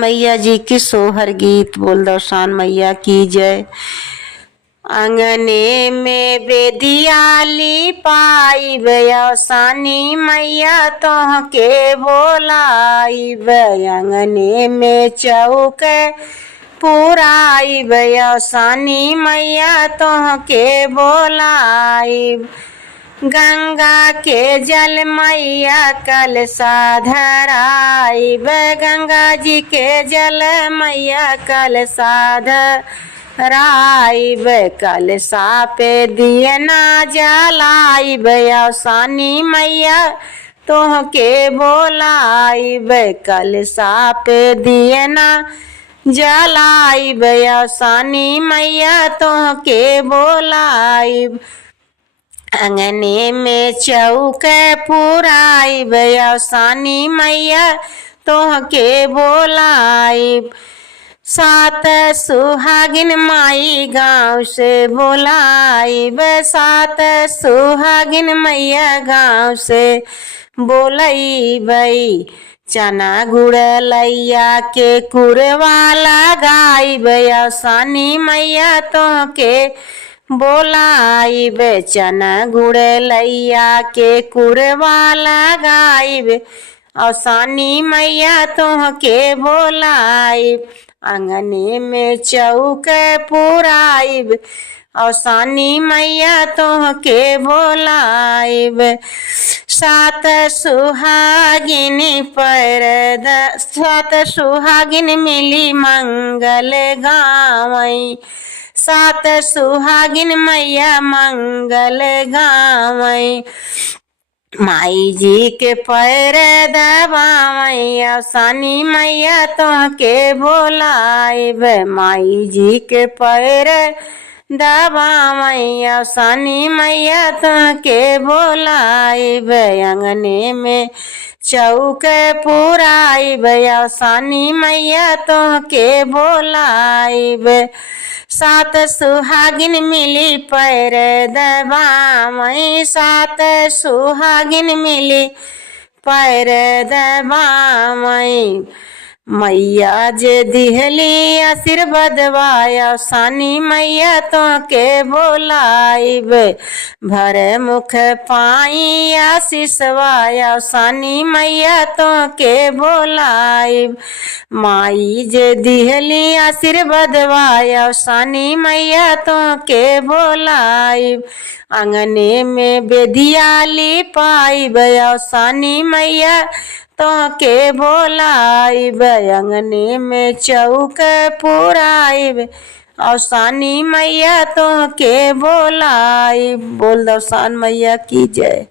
मैया जी की सोहर गीत बोल दो शान मैया की जय। अंगने में बेदियाली पाई व्यवसानी मैया तोह के बोलाई अंगने में चौक पुराई व्यवसानी मैया तोह के बोलाई। गंगा के जल मैया कल साधराई गंगा जी के जल मैया कल साधराई कल सापे दिए ना जलाई व्यवसानी मैया तोह के बोलाई कल सापे दिए ना जलाई व्यवसानी मैया तोह के बोलाई। अंगने में चौक पुराई व्यवसानी मैया तोह के बोलाई। सात सुहागिन माई गाँव से बोलाई सात सुहागिन मैया गाँव से बोलई बई। चना गुड़ लैया के कुरवा लगाई व्यवसानी मैया तोह के बोलाई चना गुड़ लैया के कुरवा लगाई औसानी मैया तोह के बोलाई। अंगने में चौक पुराई औसानी मैया तोह के बोलाई। सात सुहागिन सात सुहागिन मिली मंगल गावई सात सुहागिन मैया मंगल गावई। माई जी के पैर दबावई औसानी मैया तोह के बोलाई माई जी के पैर दबावई औसानी मैया तोह के बोलाई। अंगने में चौक पुराई औसानी मैया तोह के बोलाई। सात सुहागिन मिली पैर दबावई सात सुहागिन मिली पैर दबावई। मैया जे दिहली आशीर्वाद औसानी मैया तोह के बोलाई भर मुख पाई आशीष औसानी मैया तोह के बोलाई। माई जे दिहली आशीर्वाद औसानी मैया तोह के बोलाई। अंगने में बेदियाली पाई औसानी मैया तोह के बोलाई अंगने में चौक पुराई औसानी मैया तोह के बोलाई। बोल दो शान मैया की जय।